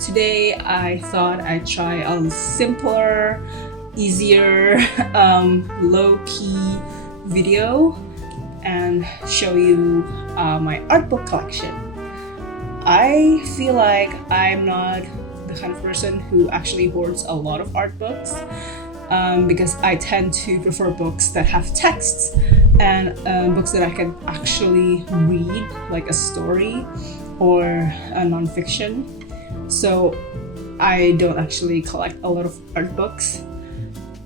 Today I thought I'd try a simpler, easier, low-key video and show you my art book collection. I feel like I'm not the kind of person who actually hoards a lot of art books because I tend to prefer books that have texts and books that I can actually read, like a story or a nonfiction. So I don't actually collect a lot of art books.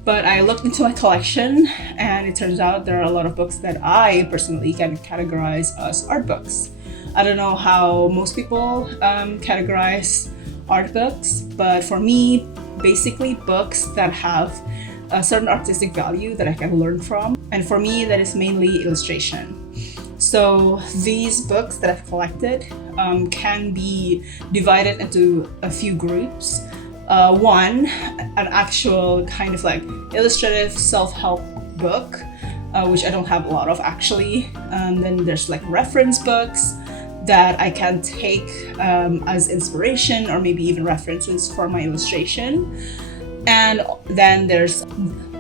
But I looked into my collection and it turns out there are a lot of books that I personally can categorize as art books. I don't know how most people categorize art books, but for me, basically books that have a certain artistic value that I can learn from. And for me, that is mainly illustration. So these books that I've collected can be divided into a few groups. One, an actual kind of like illustrative self-help book, which I don't have a lot of actually. Then there's like reference books that I can take as inspiration or maybe even references for my illustration. And then there's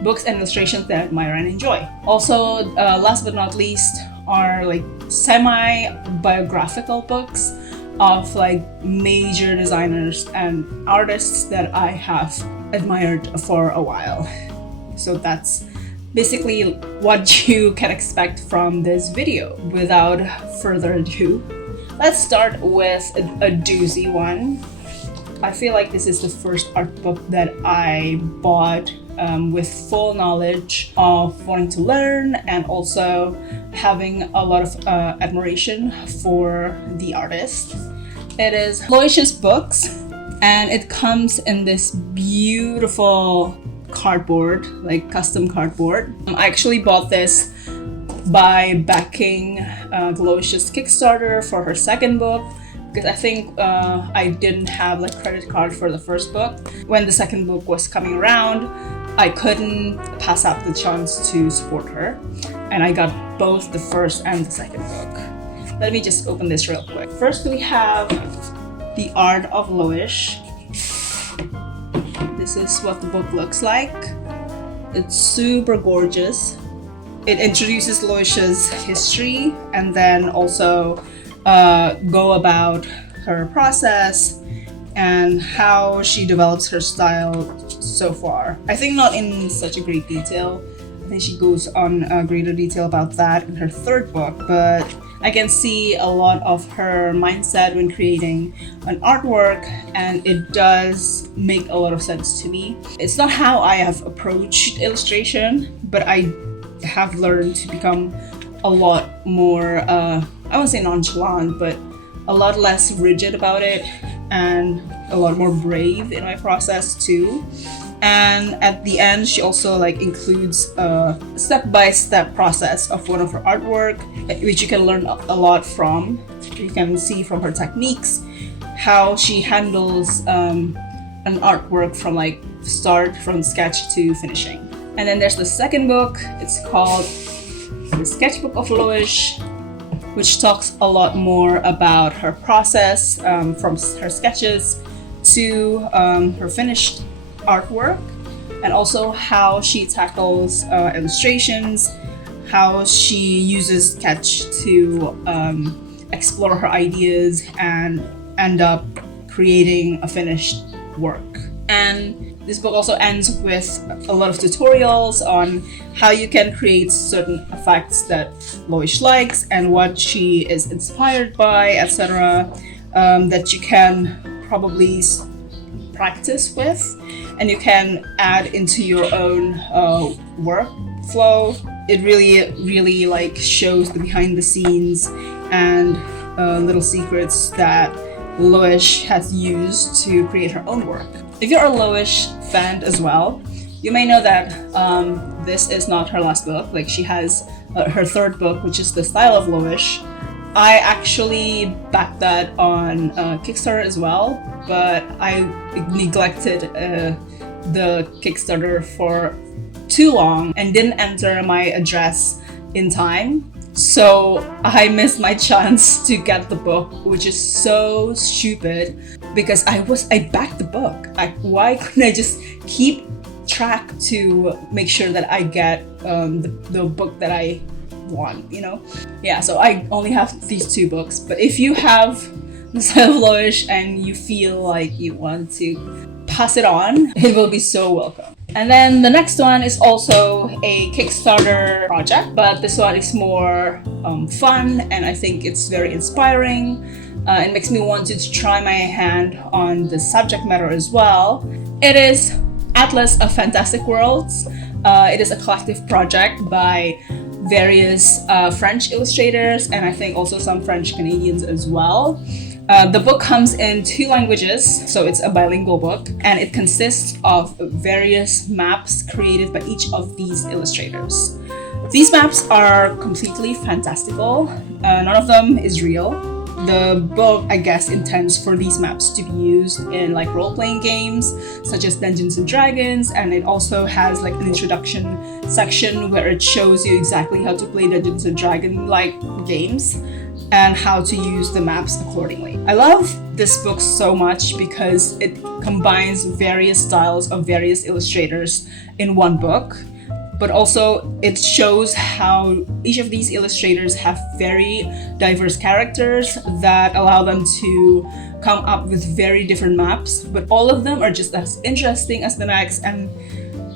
books and illustrations that I admire and enjoy. Also, last but not least, are like semi-biographical books of like major designers and artists that I have admired for a while. So that's basically what you can expect from this video. Without further ado, let's start with a doozy one. I feel like this is the first art book that I bought with full knowledge of wanting to learn and also having a lot of admiration for the artist. It is Loish's books and it comes in this beautiful cardboard, like custom cardboard. I actually bought this by backing Loish's Kickstarter for her second book, because I think I didn't have like credit card for the first book. When the second book was coming around, I couldn't pass up the chance to support her, and I got both the first and the second book. Let me just open this real quick. First we have The Art of Loish. This is what the book looks like. It's super gorgeous. It introduces Loish's history and then also go about her process and how she develops her style so far. I think not in such a great detail. I think she goes on greater detail about that in her third book, but I can see a lot of her mindset when creating an artwork, and it does make a lot of sense to me. It's not how I have approached illustration, but I have learned to become a lot more, I won't say nonchalant, but a lot less rigid about it and a lot more brave in my process too. And at the end, she also like includes a step-by-step process of one of her artwork, which you can learn a lot from. You can see from her techniques how she handles an artwork from like start, from sketch to finishing. And then there's the second book. It's called The Sketchbook of Loish, which talks a lot more about her process from her sketches to her finished artwork, and also how she tackles illustrations, how she uses sketch to explore her ideas and end up creating a finished work. And this book also ends with a lot of tutorials on how you can create certain effects that Loish likes and what she is inspired by, etc., that you can probably practice with and you can add into your own workflow. It really like shows the behind the scenes and little secrets that Loish has used to create her own work. If you're a Loish fan as well, you may know that this is not her last book. Like, she has her third book, which is The Style of Loish. I actually backed that on Kickstarter as well, but I neglected the Kickstarter for too long and didn't enter my address in time. So I missed my chance to get the book, which is so stupid. because I backed the book. Why couldn't I just keep track to make sure that I get the book that I want, you know? Yeah, so I only have these 2 books, but if you have the Style of Loish and you feel like you want to pass it on, it will be so welcome. And then the next one is also a Kickstarter project, but this one is more fun, and I think it's very inspiring. It makes me want to try my hand on the subject matter as well. It is Atlas of Fantastic Worlds. It is a collective project by various French illustrators, and I think also some French Canadians as well. The book comes in 2 languages, so it's a bilingual book, and it consists of various maps created by each of these illustrators. These maps are completely fantastical. None of them is real. The book, I guess, intends for these maps to be used in like role-playing games such as Dungeons and Dragons, and it also has like an introduction section where it shows you exactly how to play Dungeons and Dragons-like games and how to use the maps accordingly. I love this book so much because it combines various styles of various illustrators in one book, but also it shows how each of these illustrators have very diverse characters that allow them to come up with very different maps, but all of them are just as interesting as the next. And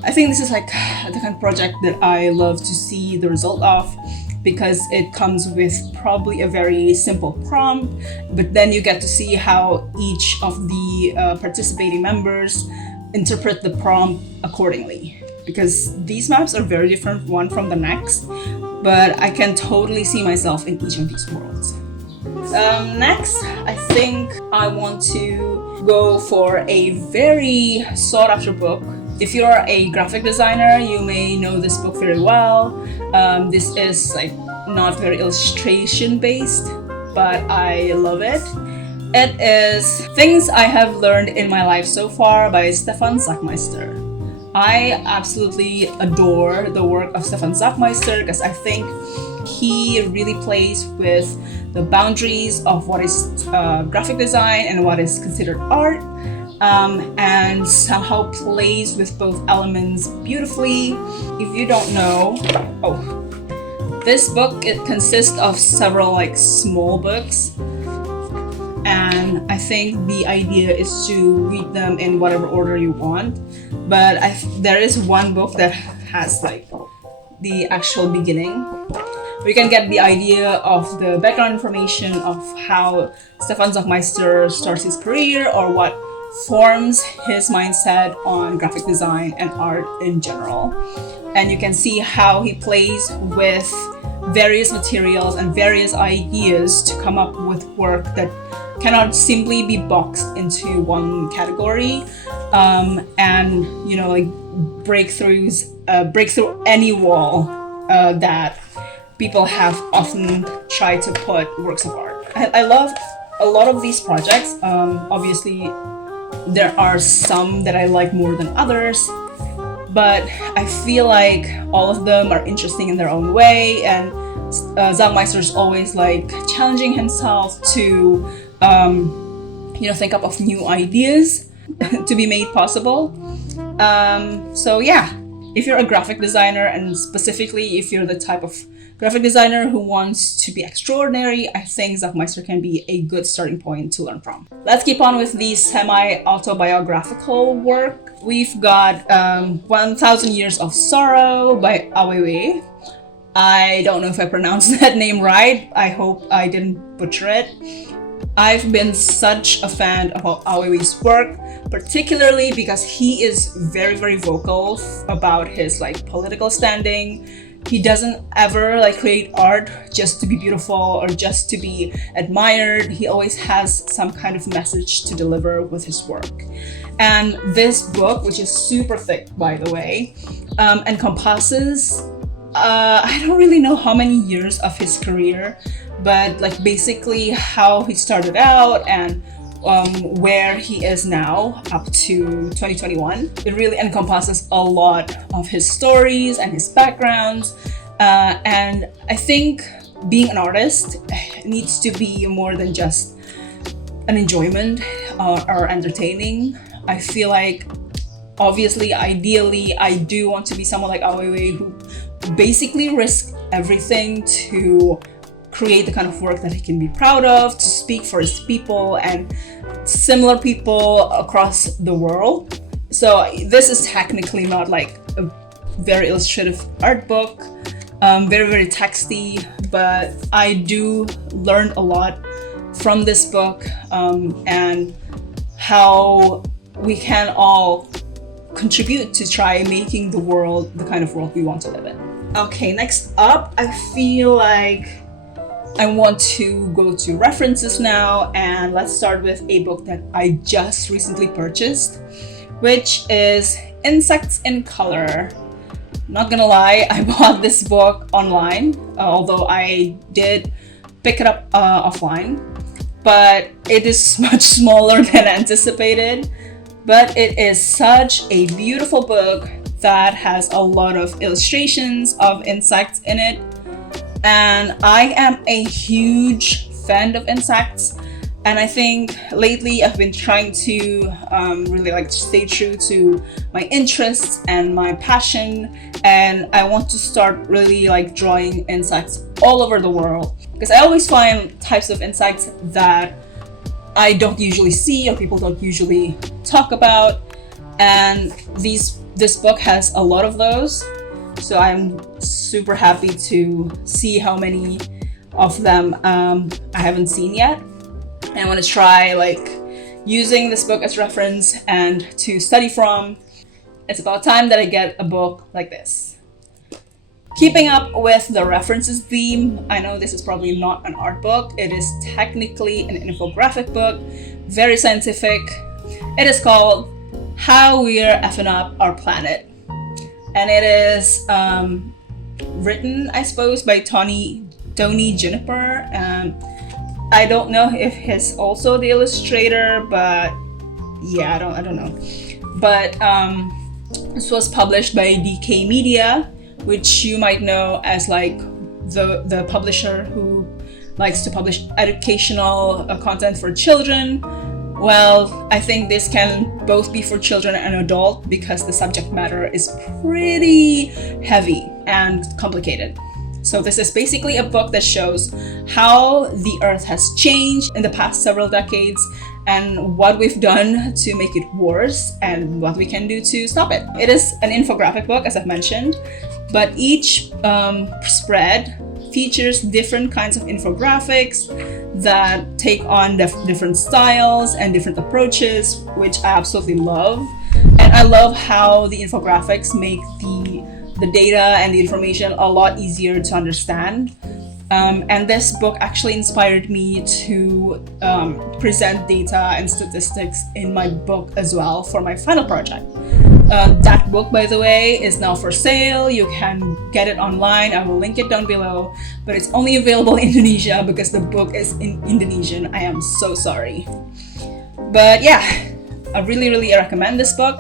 I think this is like the kind of project that I love to see the result of, because it comes with probably a very simple prompt, but then you get to see how each of the participating members interpret the prompt accordingly. Because these maps are very different one from the next, but I can totally see myself in each of these worlds. Next, I think I want to go for a very sought after book. If you're a graphic designer, you may know this book very well. This is like not very illustration based, but I love it. It is Things I Have Learned in My Life So Far by Stefan Sackmeister. I absolutely adore the work of Stefan Sackmeister because I think he really plays with the boundaries of what is graphic design and what is considered art, and somehow plays with both elements beautifully. If you don't know, this book, it consists of several like small books, and I think the idea is to read them in whatever order you want. But there is one book that has like the actual beginning. We can get the idea of the background information of how Stefan Sackmeister starts his career, or what forms his mindset on graphic design and art in general. And you can see how he plays with various materials and various ideas to come up with work that cannot simply be boxed into one category, and you know, like break through any wall that people have often tried to put works of art. I love a lot of these projects. Obviously, there are some that I like more than others, but I feel like all of them are interesting in their own way, and Sackmeister is always like challenging himself to think up of new ideas to be made possible. So yeah, if you're a graphic designer, and specifically if you're the type of graphic designer who wants to be extraordinary, I think Sackmeister can be a good starting point to learn from. Let's keep on with the semi-autobiographical work. We've got 1000 Years of Sorrow by Awewe. I don't know if I pronounced that name right. I hope I didn't butcher it. I've been such a fan of Awewe's work, particularly because he is very, very vocal about his like political standing. He doesn't ever like create art just to be beautiful or just to be admired. He always has some kind of message to deliver with his work. And this book, which is super thick, by the way, encompasses I don't really know how many years of his career, but like basically how he started out and where he is now up to 2021. It really encompasses a lot of his stories and his backgrounds, and I think being an artist needs to be more than just an enjoyment or entertaining. I feel like, obviously, ideally, I do want to be someone like Aweiwei who basically risks everything to create the kind of work that he can be proud of, to speak for his people and similar people across the world. So this is technically not like a very illustrative art book, very texty, but I do learn a lot from this book, and how we can all contribute to try making the world the kind of world we want to live in. Okay, next up, I feel like I want to go to references now, and let's start with a book that I just recently purchased, which is Insects in Color. Not gonna lie, I bought this book online, although I did pick it up offline, but it is much smaller than anticipated. But it is such a beautiful book that has a lot of illustrations of insects in it. And I am a huge fan of insects. And I think lately I've been trying to really like stay true to my interests and my passion. And I want to start really like drawing insects all over the world. Because I always find types of insects that I don't usually see or people don't usually talk about. And this book has a lot of those. So I'm super happy to see how many of them I haven't seen yet. And I want to try like using this book as reference and to study from. It's about time that I get a book like this. Keeping up with the references theme, I know this is probably not an art book. It is technically an infographic book, very scientific. It is called How We're Effing Up Our Planet. And it is written, I suppose, by Tony Juniper. I don't know if he's also the illustrator, but yeah, I don't know. But this was published by DK Media, which you might know as like the publisher who likes to publish educational content for children. Well, I think this can both be for children and adult because the subject matter is pretty heavy and complicated. So this is basically a book that shows how the Earth has changed in the past several decades and what we've done to make it worse and what we can do to stop it. It is an infographic book, as I've mentioned, but each spread features different kinds of infographics that take on different styles and different approaches, which I absolutely love. And I love how the infographics make the data and the information a lot easier to understand. And this book actually inspired me to present data and statistics in my book as well for my final project. That book, by the way, is now for sale. You can get it online. I will link it down below, but it's only available in Indonesia because the book is in Indonesian. I am so sorry. But yeah, I really recommend this book.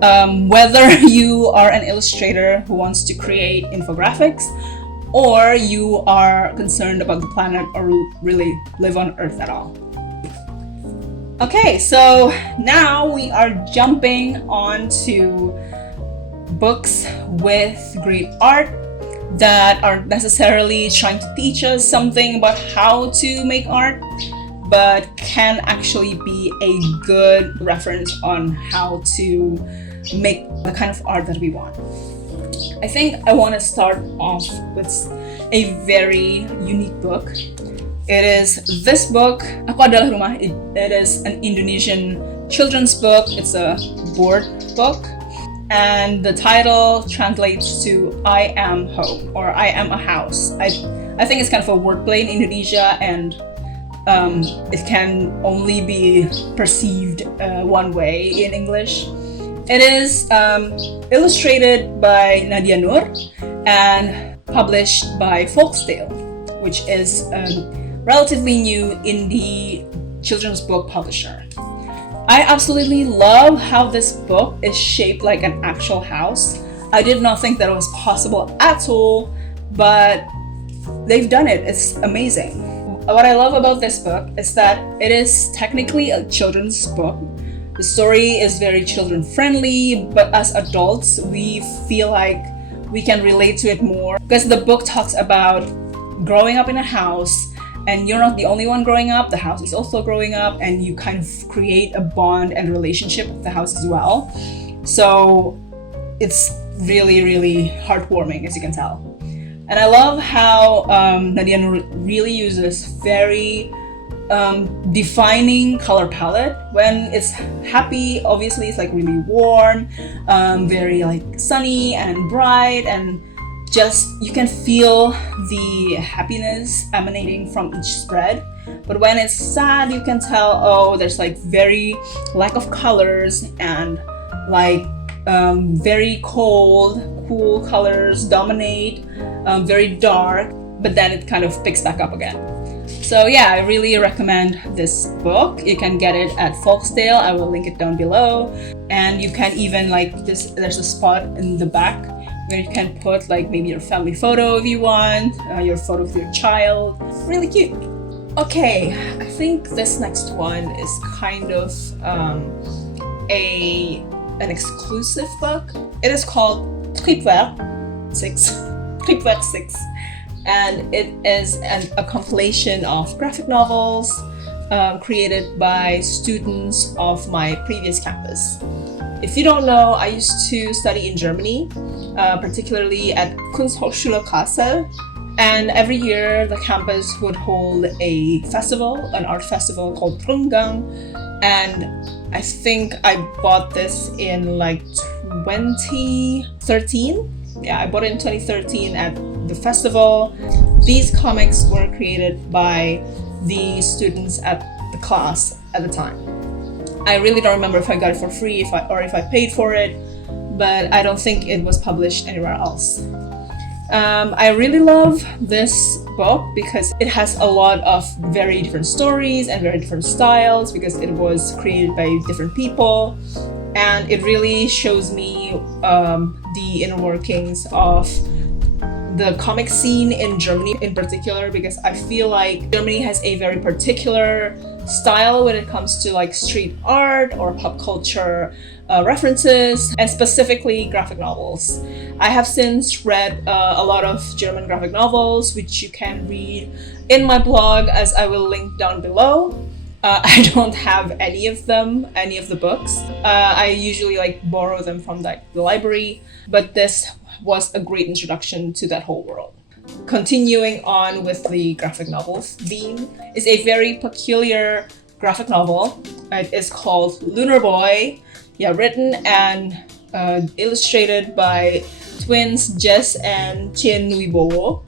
Whether you are an illustrator who wants to create infographics, or you are concerned about the planet or really live on Earth at all. Okay, so now we are jumping on to books with great art that aren't necessarily trying to teach us something about how to make art, but can actually be a good reference on how to make the kind of art that we want. I think I want to start off with a very unique book. It is this book, Aku Adalah Rumah. It is an Indonesian children's book. It's a board book. And the title translates to I am home or I am a house. I think it's kind of a wordplay in Indonesia, and it can only be perceived one way in English. It is illustrated by Nadia Nur and published by Folktale, which is a relatively new indie children's book publisher. I absolutely love how this book is shaped like an actual house. I did not think that it was possible at all, but they've done it. It's amazing. What I love about this book is that it is technically a children's book. The story is very children friendly, but as adults, we feel like we can relate to it more because the book talks about growing up in a house, and you're not the only one growing up, the house is also growing up, and you kind of create a bond and relationship with the house as well. So it's really, really heartwarming, as you can tell. And I love how Nadian really uses very defining color palette. When it's happy, obviously it's like really warm, very like sunny and bright, and just you can feel the happiness emanating from each spread. But when it's sad, you can tell, oh, there's like very lack of colors, and like very cool colors dominate, very dark, but then it kind of picks back up again. So yeah, I really recommend this book. You can get it at Folksdale. I will link it down below. And you can even like this, there's a spot in the back where you can put like maybe your family photo if you want, your photo of your child. Really cute. Okay, I think this next one is kind of an exclusive book. It is called Tripwerk 6. Tripwerk 6. And it is a compilation of graphic novels created by students of my previous campus. If you don't know, I used to study in Germany, particularly at Kunsthochschule Kassel. And every year the campus would hold a festival, an art festival called Rundgang. And I think I bought this in like 2013. Yeah, I bought it in 2013 at the festival. These comics were created by the students at the class at the time. I really don't remember if I got it for free or if I paid for it, but I don't think it was published anywhere else. I really love this book because it has a lot of very different stories and very different styles because it was created by different people, and it really shows me the inner workings of the comic scene in Germany in particular, because I feel like Germany has a very particular style when it comes to like street art or pop culture references, and specifically graphic novels. I have since read a lot of German graphic novels, which you can read in my blog, as I will link down below. I don't have any of the books. I usually like borrow them from the library, but this was a great introduction to that whole world. Continuing on with the graphic novel theme is a very peculiar graphic novel. It is called Lunar Boy, written and illustrated by twins Jess and Chien Wibowo,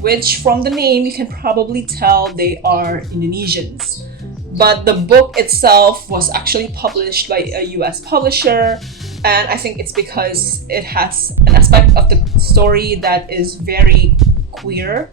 which from the name you can probably tell they are Indonesians. But the book itself was actually published by a US publisher, and I think it's because it has an aspect of the story that is very queer,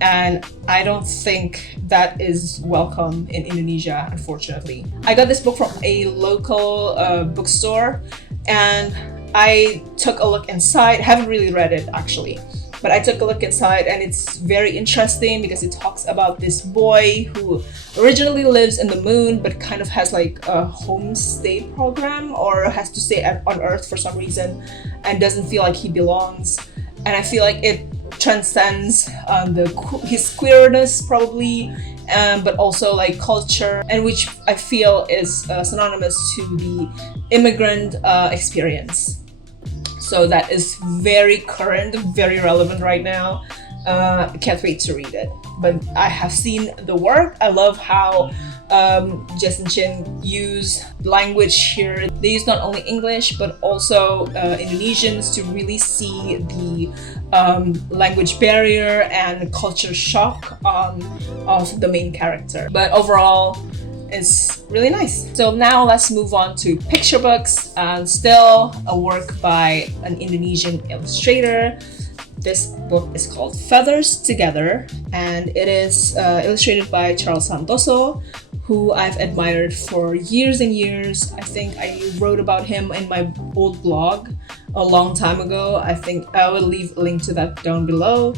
and I don't think that is welcome in Indonesia, unfortunately. I got this book from a local bookstore, and I took a look inside. I haven't really read it actually, but I took a look inside, and it's very interesting because it talks about this boy who originally lives in the moon but kind of has like a homestay program, or has to stay on Earth for some reason and doesn't feel like he belongs. And I feel like it transcends his queerness probably, but also like culture, and which I feel is synonymous to the immigrant experience. So that is very current, very relevant right now. I can't wait to read it. But I have seen the work. I love how Jess and Chin use language here. They use not only English but also Indonesians to really see the language barrier and culture shock of the main character. But overall, it's really nice. So now let's move on to picture books, and still a work by an Indonesian illustrator. This book is called Feathers Together, and it is illustrated by Charles Santoso, who I've admired for years and years. I think I wrote about him in my old blog a long time ago. I think I will leave a link to that down below.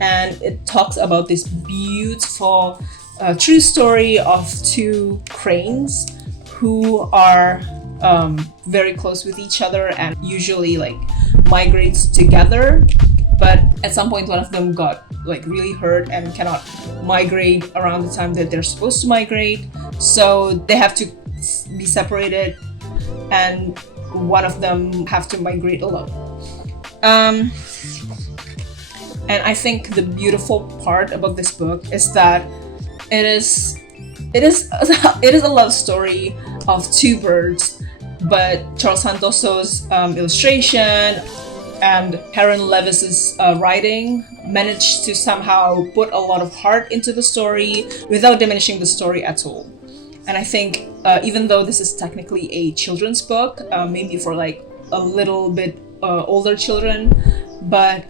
and it talks about this beautiful true story of two cranes who are very close with each other and usually like migrates together, but at some point one of them got like really hurt and cannot migrate around the time that they're supposed to migrate, so they have to be separated and one of them have to migrate alone. And I think the beautiful part about this book is that it is a love story of two birds, but Charles Santoso's illustration and Karen Levis's writing managed to somehow put a lot of heart into the story without diminishing the story at all. And I think even though this is technically a children's book, maybe for like a little bit older children, but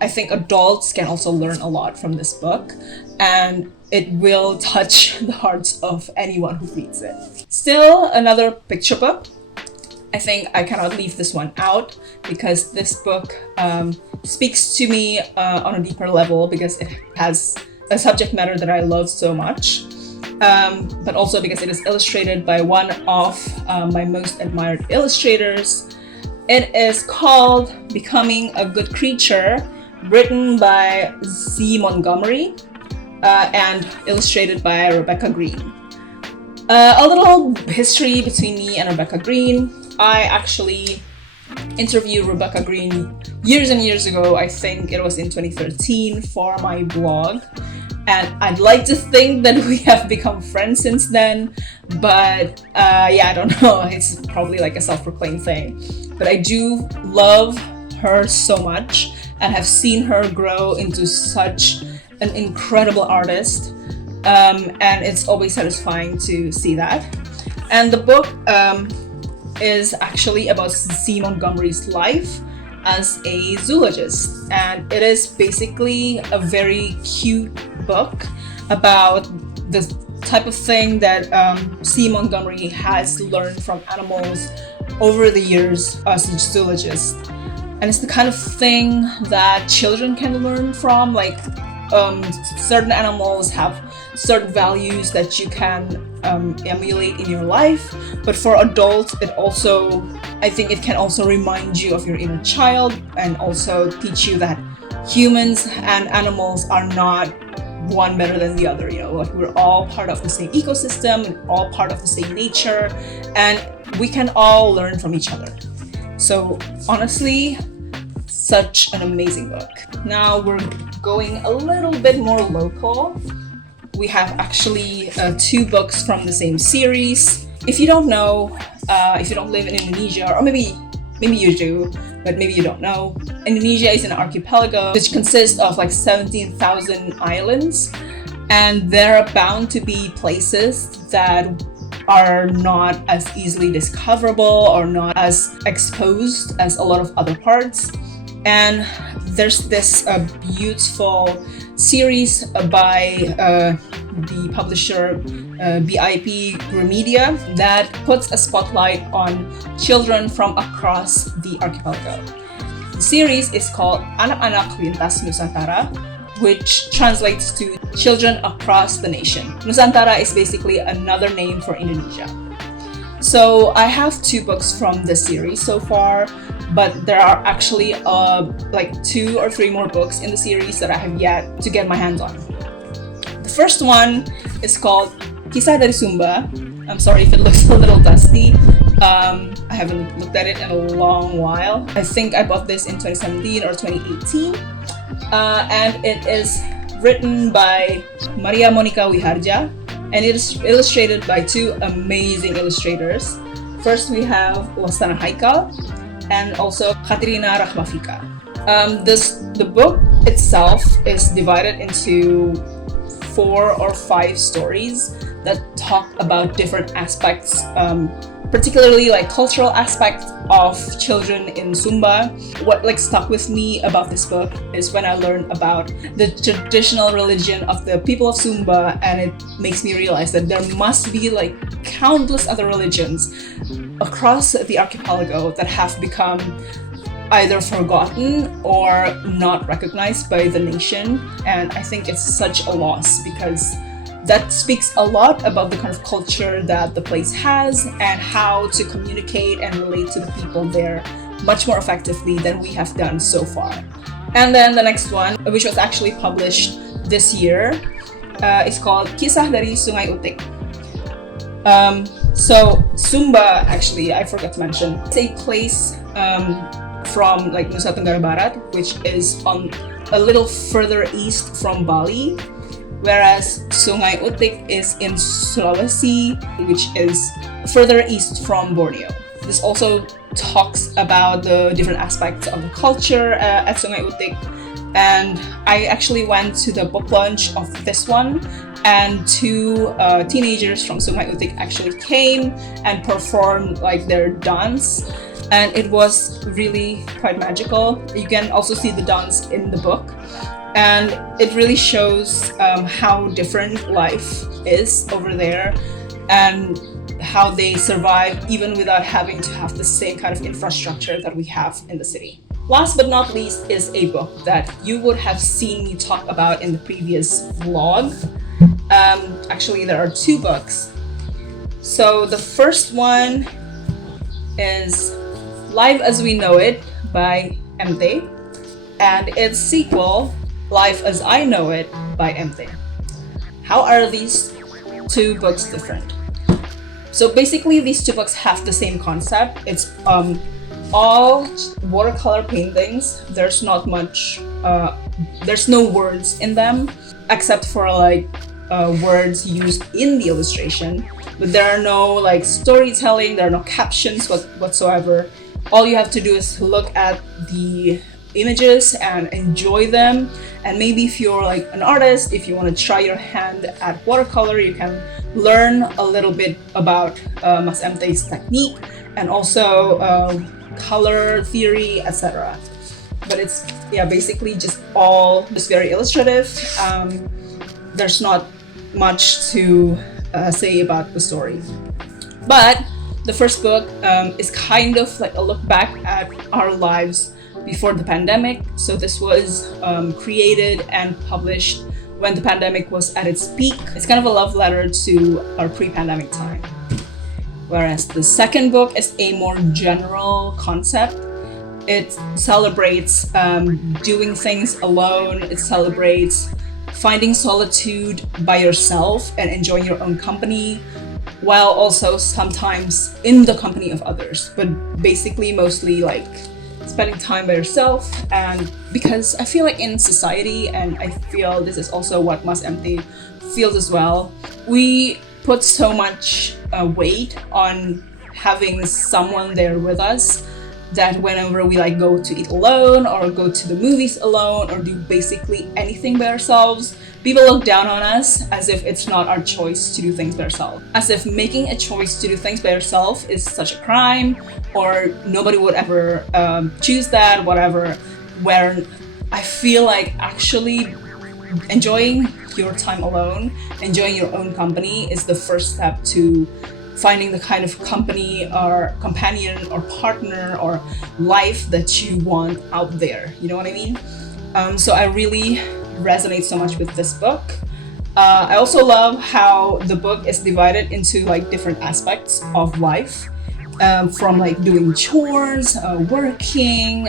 I think adults can also learn a lot from this book, and it will touch the hearts of anyone who reads it. Still, another picture book. I think I cannot leave this one out because this book speaks to me on a deeper level because it has a subject matter that I love so much, but also because it is illustrated by one of my most admired illustrators. It is called Becoming a Good Creature, written by Z. Montgomery and illustrated by Rebecca Green. A little history between me and Rebecca Green. I actually interviewed Rebecca Green years and years ago. I think it was in 2013 for my blog. And I'd like to think that we have become friends since then. But yeah, I don't know. It's probably like a self-proclaimed thing. But I do love her so much and have seen her grow into such an incredible artist. And it's always satisfying to see that. And the book is actually about Z. Montgomery's life as a zoologist, and it is basically a very cute book about the type of thing that Z. Montgomery has learned from animals over the years as a zoologist. And it's the kind of thing that children can learn from, like certain animals have certain values that you can emulate in your life, but for adults I think it can also remind you of your inner child and also teach you that humans and animals are not one better than the other. You know, like we're all part of the same ecosystem and all part of the same nature, and we can all learn from each other. So honestly, such an amazing book. Now we're going a little bit more local. We have actually two books from the same series. If you don't know, if you don't live in Indonesia, or maybe you do, but maybe you don't know, Indonesia is an archipelago which consists of like 17,000 islands, and there are bound to be places that are not as easily discoverable or not as exposed as a lot of other parts. And there's this beautiful series by the publisher BIP Gramedia that puts a spotlight on children from across the archipelago. The series is called Anak-anak Lintas Nusantara, which translates to children across the nation. Nusantara is basically another name for Indonesia. So I have two books from this series so far, but there are actually like 2 or 3 more books in the series that I have yet to get my hands on. The first one is called Kisah dari Sumba. I'm sorry if it looks a little dusty. I haven't looked at it in a long while. I think I bought this in 2017 or 2018. And it is written by Maria Monica Wiharja, and it is illustrated by 2 amazing illustrators. First we have Wastana Haikal and also Katrina Rahmafika. The book itself is divided into 4 or 5 stories that talk about different aspects, particularly like cultural aspects of children in Sumba. What like stuck with me about this book is when I learned about the traditional religion of the people of Sumba, and it makes me realize that there must be like countless other religions across the archipelago that have become either forgotten or not recognized by the nation. And I think it's such a loss, because that speaks a lot about the kind of culture that the place has and how to communicate and relate to the people there much more effectively than we have done so far. And then the next one, which was actually published this year, is called Kisah dari Sungai Utik. So Sumba, actually, I forgot to mention, it's a place from like Nusa Tenggara Barat, which is on a little further east from Bali, whereas Sungai Utik is in Sulawesi, which is further east from Borneo. This also talks about the different aspects of the culture at Sungai Utik, and I actually went to the book launch of this one, and two teenagers from Sungai Utik actually came and performed like their dance, and it was really quite magical. You can also see the dance in the book, and it really shows how different life is over there and how they survive even without having to have the same kind of infrastructure that we have in the city. Last but not least is a book that you would have seen me talk about in the previous vlog. Actually, there are two books. So the first one is Life as We Know It by MT, and its sequel, Life as I Know It by MT. How are these two books different? So basically, these two books have the same concept. It's all watercolor paintings. There's not much, there's no words in them, except for like words used in the illustration. But there are no like storytelling, there are no captions whatsoever. All you have to do is look at the images and enjoy them. And maybe if you're like an artist, if you want to try your hand at watercolor, you can learn a little bit about Mas MT's technique and also color theory, etc. But it's basically just very illustrative. There's not much to say about the story. But the first book is kind of like a look back at our lives before the pandemic. So this was created and published when the pandemic was at its peak. It's kind of a love letter to our pre-pandemic time. Whereas the second book is a more general concept. It celebrates doing things alone. It celebrates finding solitude by yourself and enjoying your own company, while also sometimes in the company of others. But basically, mostly like spending time by yourself. And because I feel like in society, and I feel this is also what Mas MT feels as well, we put so much weight on having someone there with us, that whenever we like go to eat alone or go to the movies alone or do basically anything by ourselves, people look down on us as if it's not our choice to do things by ourselves. As if making a choice to do things by yourself is such a crime, or nobody would ever choose that, whatever. Where I feel like actually enjoying your time alone, enjoying your own company is the first step to finding the kind of company or companion or partner or life that you want out there. You know what I mean? So I really resonate so much with this book. I also love how the book is divided into like different aspects of life, from like doing chores, working,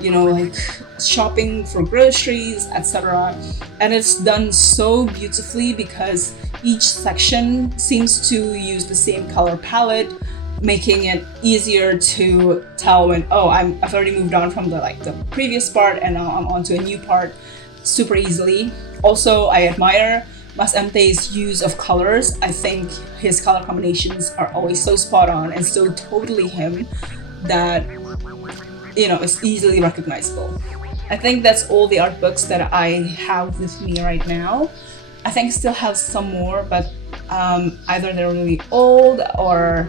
like shopping for groceries, etc. And it's done so beautifully because each section seems to use the same color palette, making it easier to tell when, I've already moved on from the previous part and now I'm on to a new part super easily. Also, I admire Mas MT's use of colors. I think his color combinations are always so spot on and so totally him that, it's easily recognizable. I think that's all the art books that I have with me right now. I think I still have some more, but either they're really old or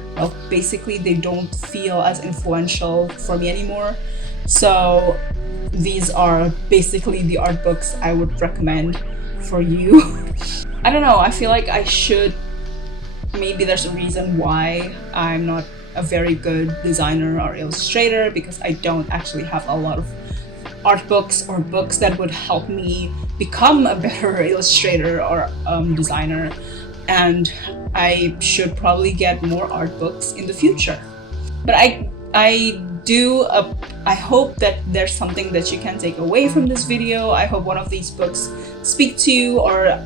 basically they don't feel as influential for me anymore. So these are basically the art books I would recommend for you. I don't know, I feel like I should, maybe there's a reason why I'm not a very good designer or illustrator, because I don't actually have a lot of art books or books that would help me become a better illustrator or designer. And I should probably get more art books in the future. But I hope that there's something that you can take away from this video. I hope one of these books speak to you, or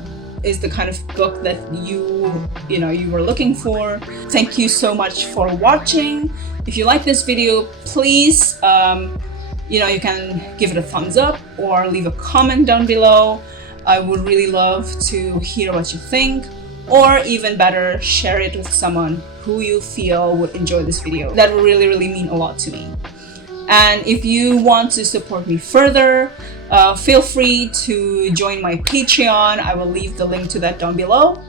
is the kind of book that you were looking for. Thank you so much for watching. If you like this video, please you can give it a thumbs up or leave a comment down below. I would really love to hear what you think, or even better, share it with someone who you feel would enjoy this video. That would really, really mean a lot to me. And if you want to support me further, feel free to join my Patreon. I will leave the link to that down below.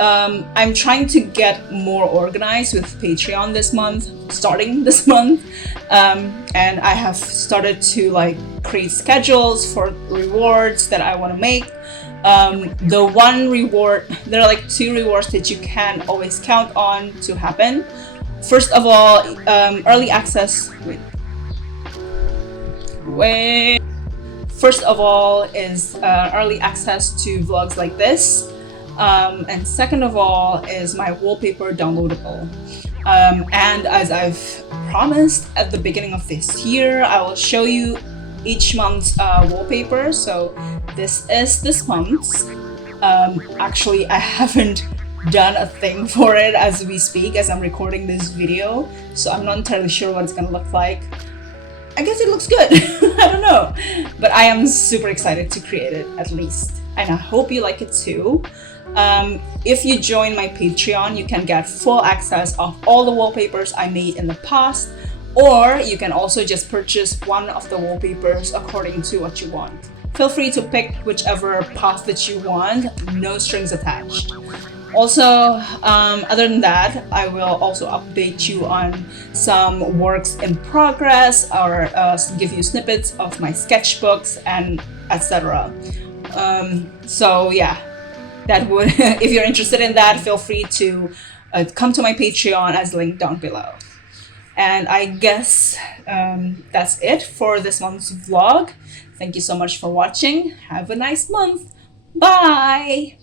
I'm trying to get more organized with Patreon this month, starting this month. And I have started to create schedules for rewards that I want to make. The one reward, there are 2 rewards that you can always count on to happen. First of all, early access. First of all is early access to vlogs like this. And second of all is my wallpaper downloadable. And as I've promised at the beginning of this year, I will show you each month's wallpaper. So this is this month's. Actually, I haven't done a thing for it as we speak, as I'm recording this video. So I'm not entirely sure what it's gonna look like. I guess it looks good. I don't know. But I am super excited to create it, at least. And I hope you like it too. If you join my Patreon, you can get full access of all the wallpapers I made in the past, or you can also just purchase one of the wallpapers according to what you want. Feel free to pick whichever path that you want, no strings attached. Also, other than that, I will also update you on some works in progress, or give you snippets of my sketchbooks and etc. So yeah, that would, if you're interested in that, feel free to come to my Patreon as linked down below. And I guess that's it for this month's vlog. Thank you so much for watching. Have a nice month. Bye!